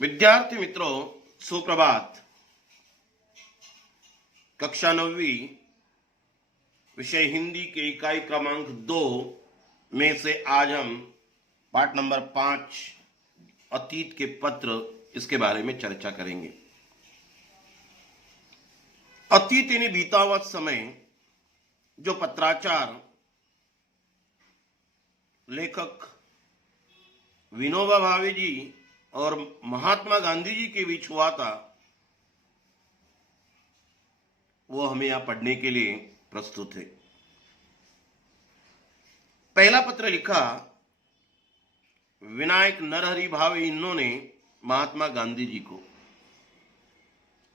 विद्यार्थी मित्रों, सुप्रभात। कक्षा 9वीं विषय हिंदी के इकाई क्रमांक 2 में से आज हम पाठ नंबर 5 अतीत के पत्र इसके बारे में चर्चा करेंगे। अतीत यानी बीता हुआ समय जो पत्राचार लेखक विनोबा भावे जी और महात्मा गांधी जी के बीच हुआ था, वो हमें यहां पढ़ने के लिए प्रस्तुत है। पहला पत्र लिखा विनायक नरहरि भावे, इन्होंने महात्मा गांधी जी को,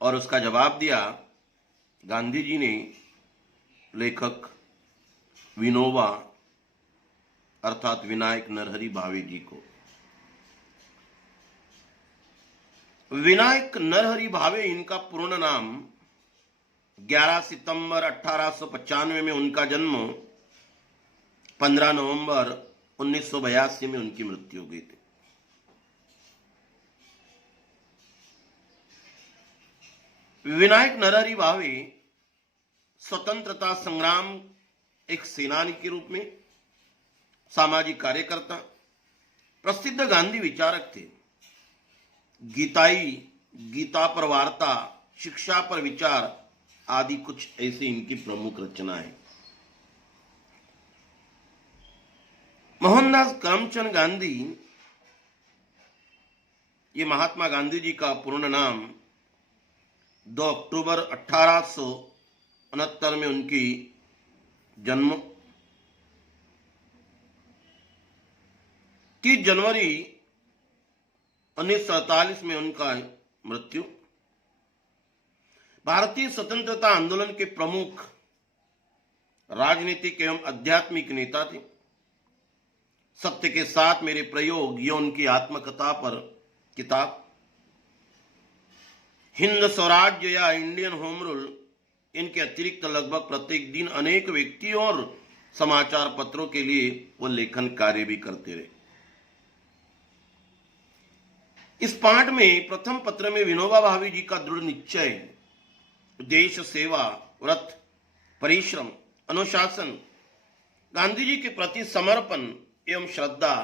और उसका जवाब दिया गांधी जी ने लेखक विनोबा अर्थात विनायक नरहरि भावे जी को। विनायक नरहरि भावे इनका पूर्ण नाम। 11 सितंबर 1895 में उनका जन्म, 15 नवंबर 1982 में उनकी मृत्यु हो गई थी। विनायक नरहरि भावे स्वतंत्रता संग्राम एक सेनानी के रूप में, सामाजिक कार्यकर्ता, प्रसिद्ध गांधी विचारक थे। गीता पर वार्ता, शिक्षा पर विचार आदि कुछ ऐसे इनकी प्रमुख रचनाएं। मोहनदास करमचंद गांधी, ये महात्मा गांधी जी का पूर्ण नाम। 2 अक्टूबर 1869 में उनकी जन्म, 30 जनवरी 1947 में उनका मृत्यु। भारतीय स्वतंत्रता आंदोलन के प्रमुख राजनीतिक एवं आध्यात्मिक नेता थे। सत्य के साथ मेरे प्रयोग, ये उनकी आत्मकथा पर किताब। हिंद स्वराज्य या इंडियन होम रूल, इनके अतिरिक्त लगभग प्रत्येक दिन अनेक व्यक्तियों और समाचार पत्रों के लिए वो लेखन कार्य भी करते रहे। इस पाठ में प्रथम पत्र में विनोबा भावे जी का दृढ़ निश्चय, देश सेवा, व्रत, परिश्रम, अनुशासन, गांधी जी के प्रति समर्पण एवं श्रद्धा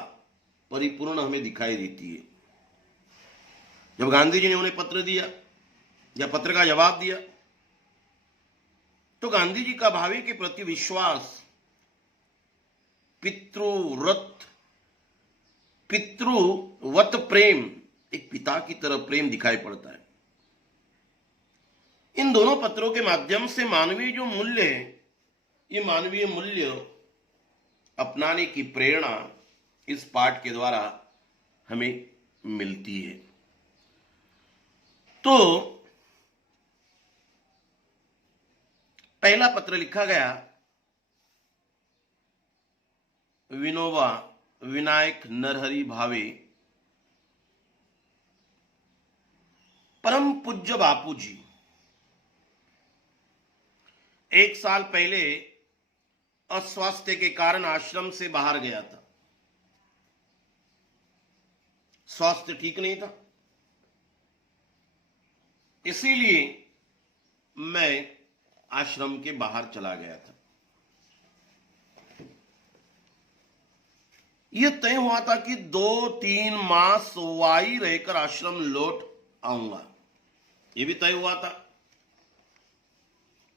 परिपूर्ण हमें दिखाई देती है। जब गांधी जी ने उन्हें पत्र दिया या पत्र का जवाब दिया, तो गांधी जी का भावे के प्रति विश्वास, पितृवत प्रेम, एक पिता की तरह प्रेम दिखाई पड़ता है। इन दोनों पत्रों के माध्यम से मानवीय जो मूल्य है, ये मानवीय मूल्य अपनाने की प्रेरणा इस पाठ के द्वारा हमें मिलती है। तो पहला पत्र लिखा गया विनोबा विनायक नरहरि भावे, परम पूज्य बापू जी। 1 साल पहले अस्वास्थ्य के कारण आश्रम से बाहर गया था। स्वास्थ्य ठीक नहीं था, इसीलिए मैं आश्रम के बाहर चला गया था। यह तय हुआ था कि 2-3 मास वाई रहकर आश्रम लौट आऊंगा। यह भी तय हुआ था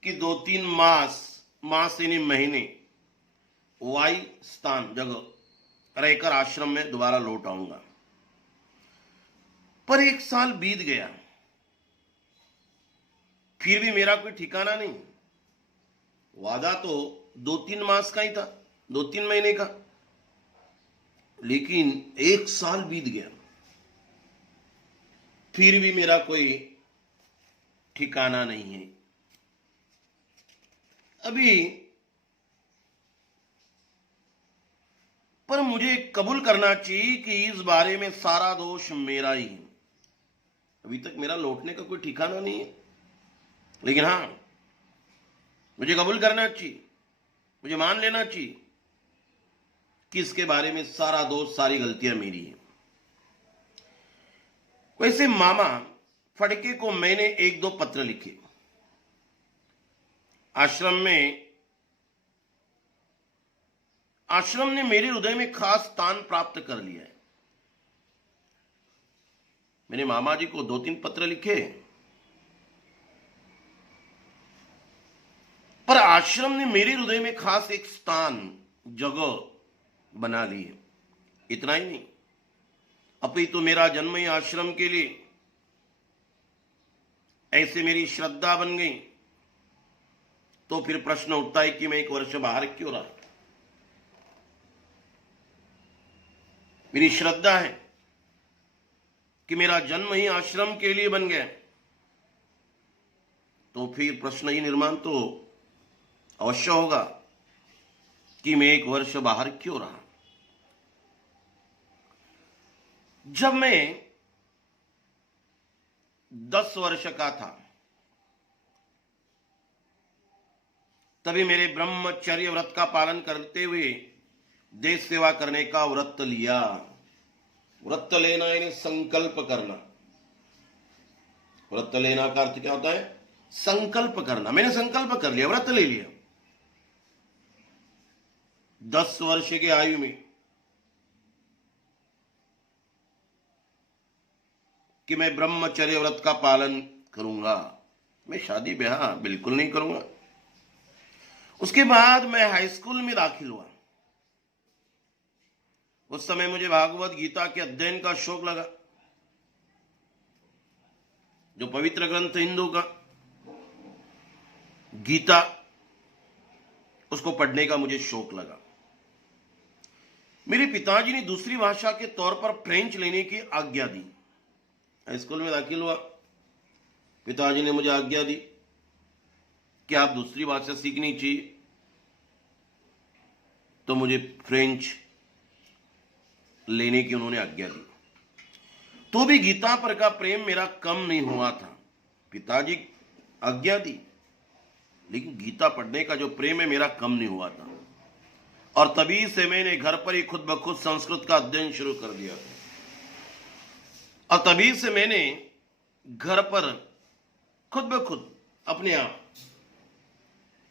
कि 2-3 मास यानी महीने वाई स्थान जगह रहकर आश्रम में दोबारा लौट आऊंगा। पर 1 साल बीत गया, फिर भी मेरा कोई ठिकाना नहीं। वादा तो 2-3 मास का ही था, 2-3 महीने का, लेकिन 1 साल बीत गया, फिर भी मेरा कोई ठिकाना नहीं है। अभी पर मुझे कबूल करना चाहिए कि इस बारे में सारा दोष मेरा ही है। अभी तक मेरा लौटने का कोई ठिकाना नहीं है, लेकिन हां, मुझे कबूल करना चाहिए, मुझे मान लेना चाहिए कि इसके बारे में सारा दोष, सारी गलतियां मेरी हैं। वैसे मामा फड़के को मैंने एक दो पत्र लिखे। आश्रम ने मेरे हृदय में खास स्थान प्राप्त कर लिया है। मैंने मामा जी को 2-3 पत्र लिखे, पर आश्रम ने मेरे हृदय में खास एक स्थान, जगह बना ली है। इतना ही नहीं, अपितु मेरा जन्म ही आश्रम के लिए, ऐसे मेरी श्रद्धा बन गई। तो फिर प्रश्न उठता है कि मैं 1 वर्ष बाहर क्यों रहा। मेरी श्रद्धा है कि मेरा जन्म ही आश्रम के लिए बन गया, तो फिर प्रश्न ही निर्माण तो अवश्य होगा कि मैं 1 वर्ष बाहर क्यों रहा। जब मैं 10 वर्ष का था, तभी मेरे ब्रह्मचर्य व्रत का पालन करते हुए देश सेवा करने का व्रत लिया। व्रत लेना यानी संकल्प करना। व्रत लेना का अर्थ क्या होता है? संकल्प करना। मैंने संकल्प कर लिया, व्रत ले लिया। 10 वर्ष की आयु में कि मैं ब्रह्मचर्य व्रत का पालन करूंगा, मैं शादी ब्याह बिल्कुल नहीं करूंगा। उसके बाद मैं हाई स्कूल में दाखिल हुआ। उस समय मुझे भागवत गीता के अध्ययन का शौक लगा, जो पवित्र ग्रंथ हिंदू का गीता, उसको पढ़ने का मुझे शौक लगा। मेरे पिताजी ने दूसरी भाषा के तौर पर फ्रेंच लेने की आज्ञा दी। हाई स्कूल में दाखिल हुआ, पिताजी ने मुझे आज्ञा दी कि आप दूसरी भाषा सीखनी चाहिए, तो मुझे फ्रेंच लेने की उन्होंने आज्ञा दी। तो भी गीता पर का प्रेम मेरा कम नहीं हुआ था। पिताजी आज्ञा दी, लेकिन गीता पढ़ने का जो प्रेम है मेरा कम नहीं हुआ था। और तभी से मैंने घर पर ही खुद ब खुद संस्कृत का अध्ययन शुरू कर दिया। और तभी से मैंने घर पर खुद ब खुद अपने आप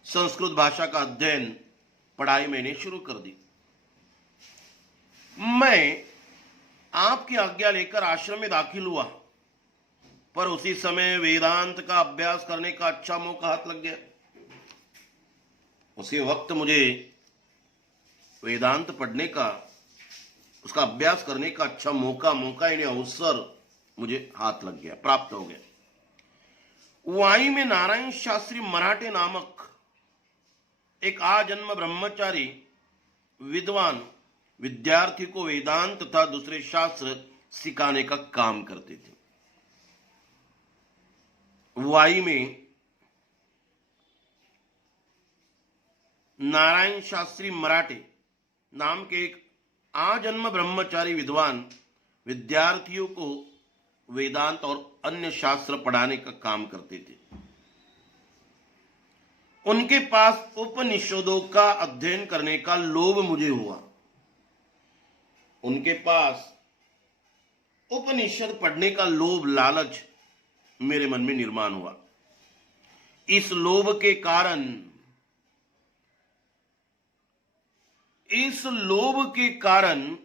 संस्कृत भाषा का अध्ययन, पढ़ाई मैंने शुरू कर दी। मैं आपकी आज्ञा लेकर आश्रम में दाखिल हुआ, पर उसी समय वेदांत का अभ्यास करने का अच्छा मौका हाथ लग गया। उसी वक्त मुझे वेदांत पढ़ने का, उसका अभ्यास करने का अच्छा मौका यानी अवसर मुझे हाथ लग गया, प्राप्त हो गया। वाई में नारायण शास्त्री मराठे नामक एक आजन्म ब्रह्मचारी विद्वान विद्यार्थी को वेदांत तथा दूसरे शास्त्र सिखाने का काम करते थे। वाई में नारायण शास्त्री मराठे नाम के एक आजन्म ब्रह्मचारी विद्वान विद्यार्थियों को वेदांत और अन्य शास्त्र पढ़ाने का काम करते थे। उनके पास उपनिषदों का अध्ययन करने का लोभ मुझे हुआ। उनके पास उपनिषद पढ़ने का लोभ, लालच मेरे मन में निर्माण हुआ। इस लोभ के कारण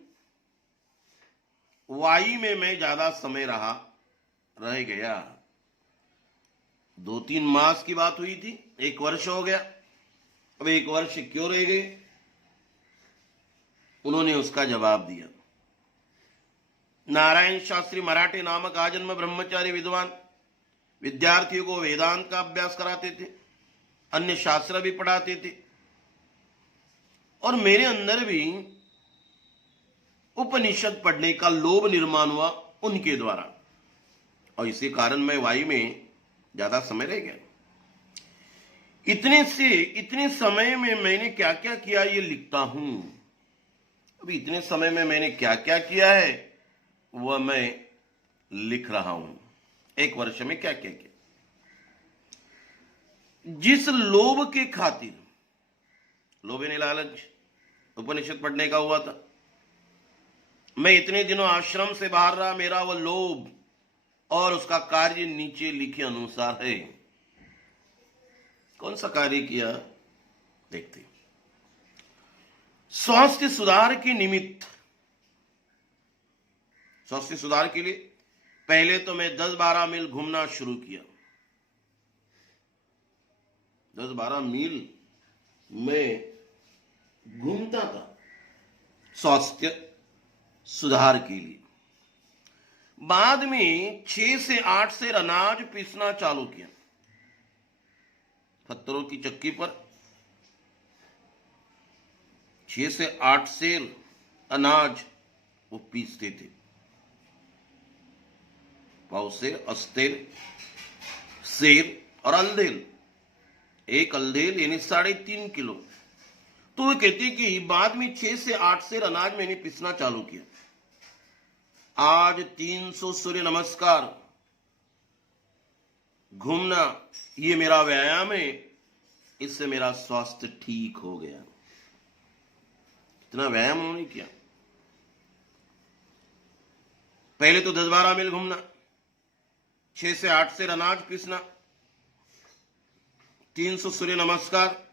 वाई में मैं ज्यादा समय रह गया। 2-3 मास की बात हुई थी, 1 वर्ष हो गया। अब 1 वर्ष क्यों रह गए? उन्होंने उसका जवाब दिया। नारायण शास्त्री मराठे नामक आजन्म ब्रह्मचारी विद्वान विद्यार्थियों को वेदांत का अभ्यास कराते थे, अन्य शास्त्र भी पढ़ाते थे, और मेरे अंदर भी उपनिषद पढ़ने का लोभ निर्माण हुआ उनके द्वारा, और इसी कारण मैं वाई में ज्यादा समय रह गया। इतने समय में मैंने क्या क्या किया ये लिखता हूं। अभी इतने समय में मैंने क्या क्या किया है वह मैं लिख रहा हूं। 1 वर्ष में क्या क्या किया। जिस लोभ के खातिर, लोभ यानी लालच, उपनिषद पढ़ने का हुआ था, मैं इतने दिनों आश्रम से बाहर रहा, मेरा वह लोभ और उसका कार्य नीचे लिखे अनुसार है। कौन सा कार्य किया देखते हैं। स्वास्थ्य सुधार के निमित्त, स्वास्थ्य सुधार के लिए पहले तो मैं 10-12 मील घूमना शुरू किया। 10-12 मील में घूमता था स्वास्थ्य सुधार के लिए। बाद में 6 से 8 सेर अनाज पीसना चालू किया। पत्थरों की चक्की पर 6 से 8 सेर अनाज वो पीसते थे। पावसेर, अस्तेर, सेर और अल्धेल। एक अल्धेल यानी 3.5 किलो। तो वो कहते कि बाद में 6 से 8 सेर अनाज मैंने पीसना चालू किया। आज 300 सूर्य नमस्कार घूमना ये मेरा व्यायाम है। इससे मेरा स्वास्थ्य ठीक हो गया। इतना व्यायाम उन्होंने किया। पहले तो 10-12 मील घूमना, 6 से 8 सेर अनाज पीसना, 300 सूर्य नमस्कार,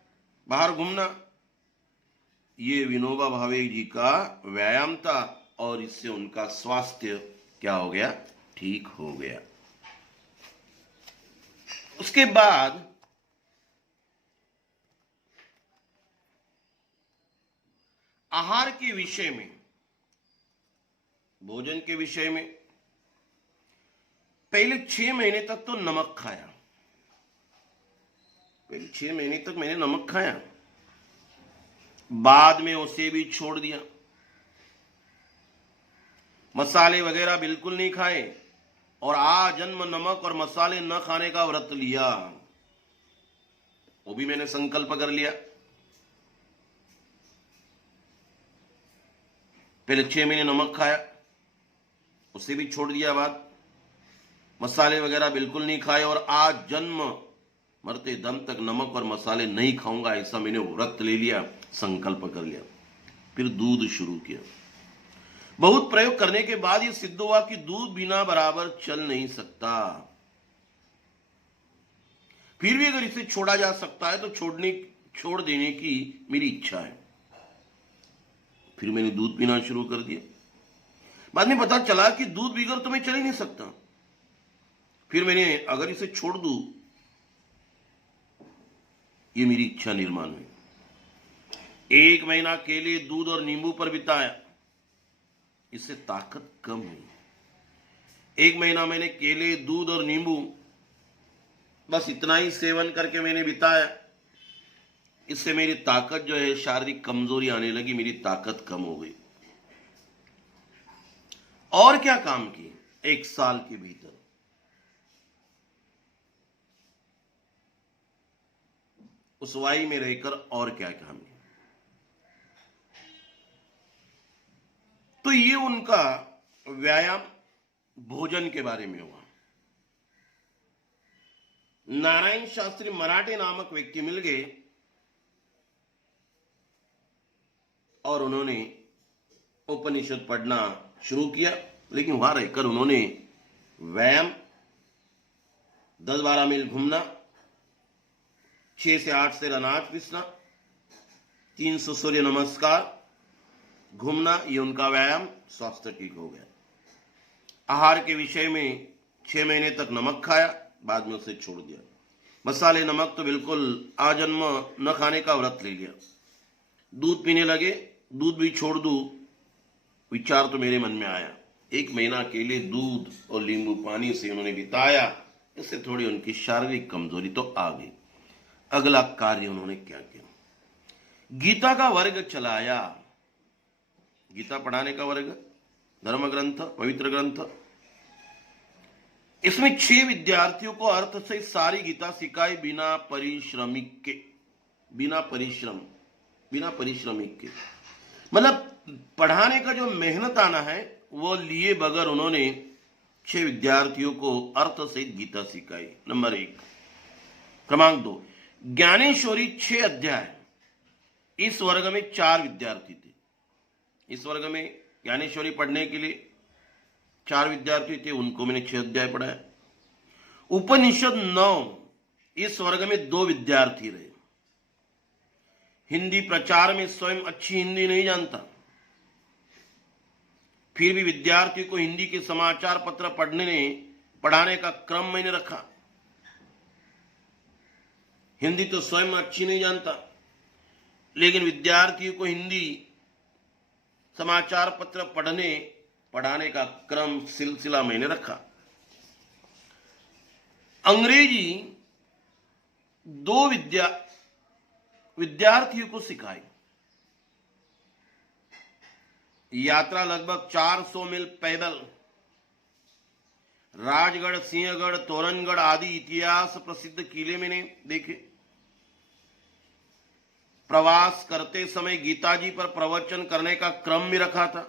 बाहर घूमना, ये विनोबा भावे जी का व्यायाम था और इससे उनका स्वास्थ्य क्या हो गया, ठीक हो गया। उसके बाद आहार के विषय में, भोजन के विषय में पहले 6 महीने तक तो नमक खाया। पहले 6 महीने तक मैंने नमक खाया, बाद में उसे भी छोड़ दिया। मसाले वगैरह बिल्कुल नहीं खाए और आजन्म नमक और मसाले न खाने का व्रत लिया। वो भी मैंने संकल्प कर लिया। पहले 6 महीने नमक खाया, उसे भी छोड़ दिया। बाद मसाले वगैरह बिल्कुल नहीं खाए और आज जन्म मरते दम तक नमक और मसाले नहीं खाऊंगा, ऐसा मैंने व्रत ले लिया, संकल्प कर लिया। फिर दूध शुरू किया। बहुत प्रयोग करने के बाद यह सिद्ध हुआ कि दूध बिना बराबर चल नहीं सकता। फिर भी अगर इसे छोड़ा जा सकता है तो छोड़ देने की मेरी इच्छा है। फिर मैंने दूध पीना शुरू कर दिया। बाद में पता चला कि दूध बिगर तो मैं चल ही नहीं सकता। फिर मैंने अगर इसे छोड़ दूं, ये मेरी इच्छा निर्माण हुई। 1 महीना केले, दूध और नींबू पर बिताया, इससे ताकत कम हुई। 1 महीना मैंने केले, दूध और नींबू बस इतना ही सेवन करके मैंने बिताया। इससे मेरी ताकत जो है, शारीरिक कमजोरी आने लगी, मेरी ताकत कम हो गई। और क्या काम किए 1 साल के भीतर? उस वाई में रहकर और क्या काम किया? तो ये उनका व्यायाम भोजन के बारे में हुआ। नारायण शास्त्री मराठे नामक व्यक्ति मिल गए और उन्होंने उपनिषद पढ़ना शुरू किया। लेकिन वहां रहकर उन्होंने व्यायाम, 10-12 मील घूमना, 6 से 8 सेर अनाज पीसना, 300 सूर्य नमस्कार घूमना, ये उनका व्यायाम, स्वास्थ्य ठीक हो गया। आहार के विषय में 6 महीने तक नमक खाया, बाद में उसे छोड़ दिया। मसाले, नमक तो बिल्कुल आजन्म न खाने का व्रत ले लिया। दूध पीने लगे, दूध भी छोड़ दूं, विचार तो मेरे मन में आया। 1 महीना केले, दूध और नींबू पानी से उन्होंने बिताया। इससे थोड़ी उनकी शारीरिक कमजोरी तो आ गई। अगला कार्य उन्होंने क्या किया? गीता का वर्ग चलाया। गीता पढ़ाने का वर्ग, धर्म ग्रंथ, पवित्र ग्रंथ। इसमें 6 विद्यार्थियों को अर्थ से सारी गीता सिखाई, बिना परिश्रमिक के। मतलब पढ़ाने का जो मेहनत आना है वो लिए बगैर उन्होंने 6 विद्यार्थियों को अर्थ सहित गीता सिखाई। नंबर 1। क्रमांक 2, ज्ञानेश्वरी 6 अध्याय। इस वर्ग में 4 विद्यार्थी थे। इस वर्ग में ज्ञानेश्वरी पढ़ने के लिए 4 विद्यार्थी थे, उनको मैंने 6 अध्याय पढ़ाया। उपनिषद 9, इस वर्ग में 2 विद्यार्थी रहे। हिंदी प्रचार में स्वयं अच्छी हिंदी नहीं जानता, फिर भी विद्यार्थी को हिंदी के समाचार पत्र पढ़ाने का क्रम मैंने रखा। हिंदी तो स्वयं अच्छी नहीं जानता, लेकिन विद्यार्थियों को हिंदी समाचार पत्र पढ़ाने का क्रम सिलसिला मैंने रखा। अंग्रेजी 2 विद्यार्थियों को सिखाई। यात्रा लगभग 400 मील पैदल, राजगढ़, सिंहगढ़, तोरणगढ़ आदि इतिहास प्रसिद्ध किले मैंने देखे। प्रवास करते समय गीता जी पर प्रवचन करने का क्रम भी रखा था।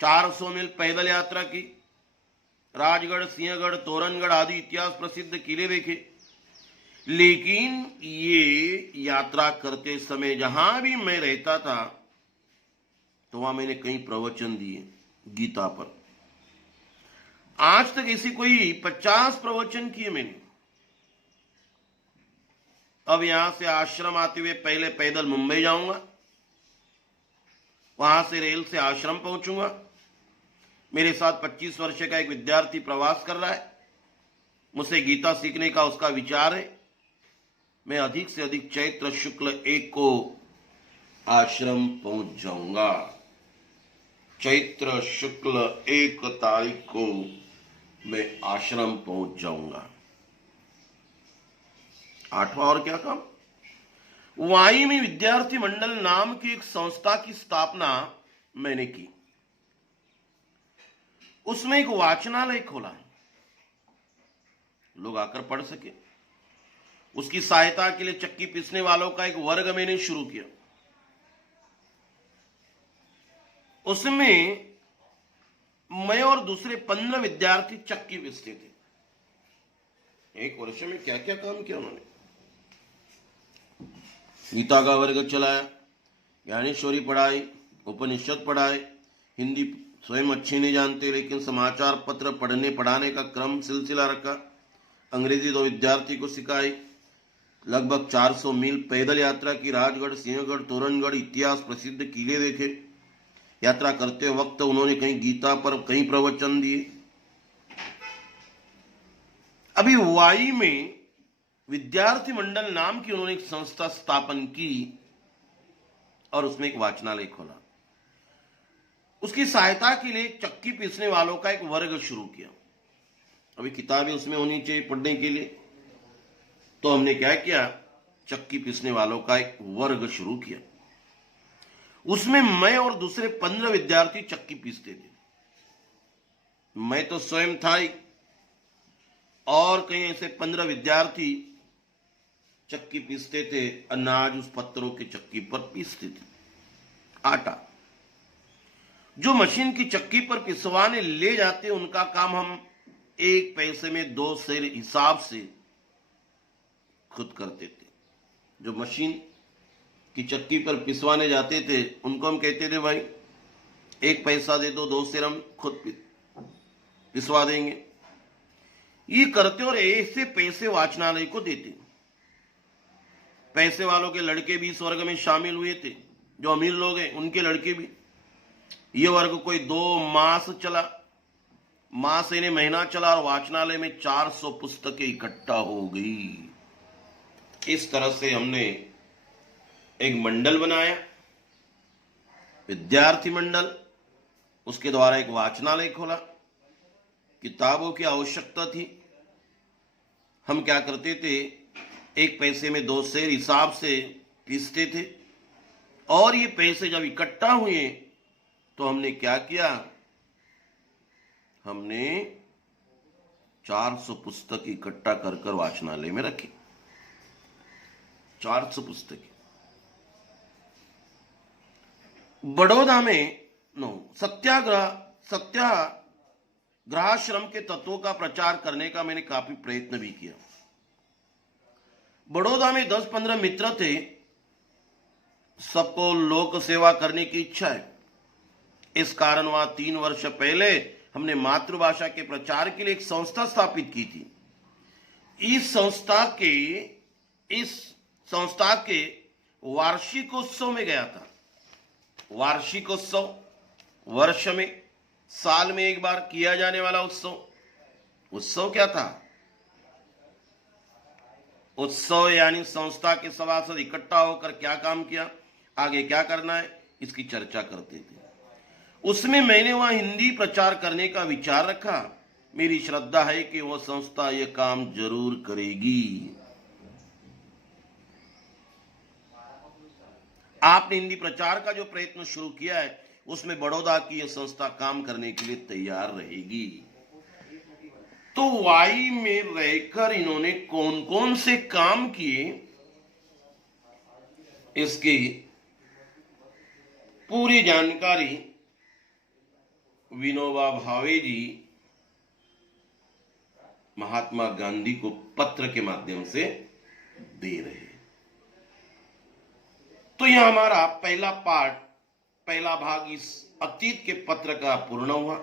400 मील पैदल यात्रा की, राजगढ़, सिंहगढ़, तोरणगढ़ आदि इतिहास प्रसिद्ध किले देखे। लेकिन ये यात्रा करते समय जहां भी मैं रहता था तो वहां मैंने कई प्रवचन दिए गीता पर। आज तक ऐसे कोई 50 प्रवचन किए मैंने। अब यहां से आश्रम आते हुए पहले पैदल मुंबई जाऊंगा, वहां से रेल से आश्रम पहुंचूंगा। मेरे साथ 25 वर्ष का एक विद्यार्थी प्रवास कर रहा है, मुझसे गीता सीखने का उसका विचार है। मैं अधिक से अधिक चैत्र शुक्ल 1 को आश्रम पहुंच जाऊंगा। चैत्र शुक्ल 1 तारीख को मैं आश्रम पहुंच जाऊंगा। 8वां और क्या काम, वाई में विद्यार्थी मंडल नाम की एक संस्था की स्थापना मैंने की। उसमें एक वाचनालय खोला, लोग आकर पढ़ सके। उसकी सहायता के लिए चक्की पीसने वालों का एक वर्ग मैंने शुरू किया। उसमें मैं और दूसरे 15 विद्यार्थी चक्की पीसते थे। एक वर्ष में क्या क्या काम किया उन्होंने। गीता का वर्ग चलाया, ज्ञानेश्वरी पढ़ाई, उपनिषद पढ़ाए। हिंदी स्वयं अच्छी नहीं जानते, लेकिन समाचार पत्र पढ़ाने का क्रम सिलसिला रखा। अंग्रेजी 2 विद्यार्थी को सिखाई। लगभग 400 मील पैदल यात्रा की, राजगढ़, सिंहगढ़, तोरणगढ़ इतिहास प्रसिद्ध किले देखे। यात्रा करते वक्त उन्होंने कहीं गीता पर कई प्रवचन दिए। अभी वाई में विद्यार्थी मंडल नाम की उन्होंने एक संस्था स्थापन की और उसमें एक वाचनालय खोला। उसकी सहायता के लिए चक्की पीसने वालों का एक वर्ग शुरू किया। अभी किताबें उसमें होनी चाहिए पढ़ने के लिए, तो हमने क्या किया, चक्की पीसने वालों का एक वर्ग शुरू किया। उसमें मैं और दूसरे 15 विद्यार्थी चक्की पीसते थे। मैं तो स्वयं था ही, और कई ऐसे 15 विद्यार्थी चक्की पीसते थे। अनाज उस पत्थरों की चक्की पर पीसते थे। आटा जो मशीन की चक्की पर पिसवाने ले जाते, उनका काम हम 1 पैसे में 2 सेर हिसाब से खुद करते थे। जो मशीन की चक्की पर पिसवाने जाते थे, उनको हम कहते थे, भाई 1 पैसा दे दो, 2 सेर हम खुद पिसवा देंगे। ये करते और ऐसे पैसे वाचनालय को देते। पैसे वालों के लड़के भी इस वर्ग में शामिल हुए थे। जो अमीर लोग हैं उनके लड़के भी। ये वर्ग कोई 2 मास चला, मास यानी महीना चला, और वाचनालय में 400 पुस्तकें इकट्ठा हो गई। इस तरह से हमने एक मंडल बनाया, विद्यार्थी मंडल। उसके द्वारा एक वाचनालय खोला। किताबों की आवश्यकता थी। हम क्या करते थे, 1 पैसे में 2 सेर हिसाब से पीसते थे। और ये पैसे जब इकट्ठा हुए तो हमने क्या किया, हमने 400 पुस्तक इकट्ठा कर वाचनालय में रखी। 400 पुस्तकें। बड़ौदा में सत्याग्रहाश्रम के तत्वों का प्रचार करने का मैंने काफी प्रयत्न भी किया। बड़ौदा में 10-15 मित्र थे। सबको लोक सेवा करने की इच्छा है। इस कारण वहां 3 वर्ष पहले हमने मातृभाषा के प्रचार के लिए एक संस्था स्थापित की थी। इस संस्था के वार्षिकोत्सव में गया था। वार्षिकोत्सव वर्ष में, साल में एक बार किया जाने वाला उत्सव क्या था? उत्सव यानी संस्था के सभासद इकट्ठा होकर क्या काम किया, आगे क्या करना है, इसकी चर्चा करते थे। उसमें मैंने वहां हिंदी प्रचार करने का विचार रखा। मेरी श्रद्धा है कि वह संस्था यह काम जरूर करेगी। आपने हिंदी प्रचार का जो प्रयत्न शुरू किया है, उसमें बड़ौदा की यह संस्था काम करने के लिए तैयार रहेगी। तो वाई में रहकर इन्होंने कौन कौन से काम किए, इसकी पूरी जानकारी विनोबा भावे जी महात्मा गांधी को पत्र के माध्यम से दे रहे हैं। तो यह हमारा पहला भाग इस अतीत के पत्र का पूर्ण हुआ।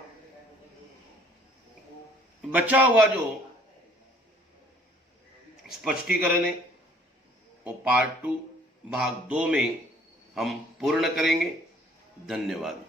बचा हुआ जो स्पष्टीकरण है वो पार्ट 2 भाग 2 में हम पूर्ण करेंगे। धन्यवाद।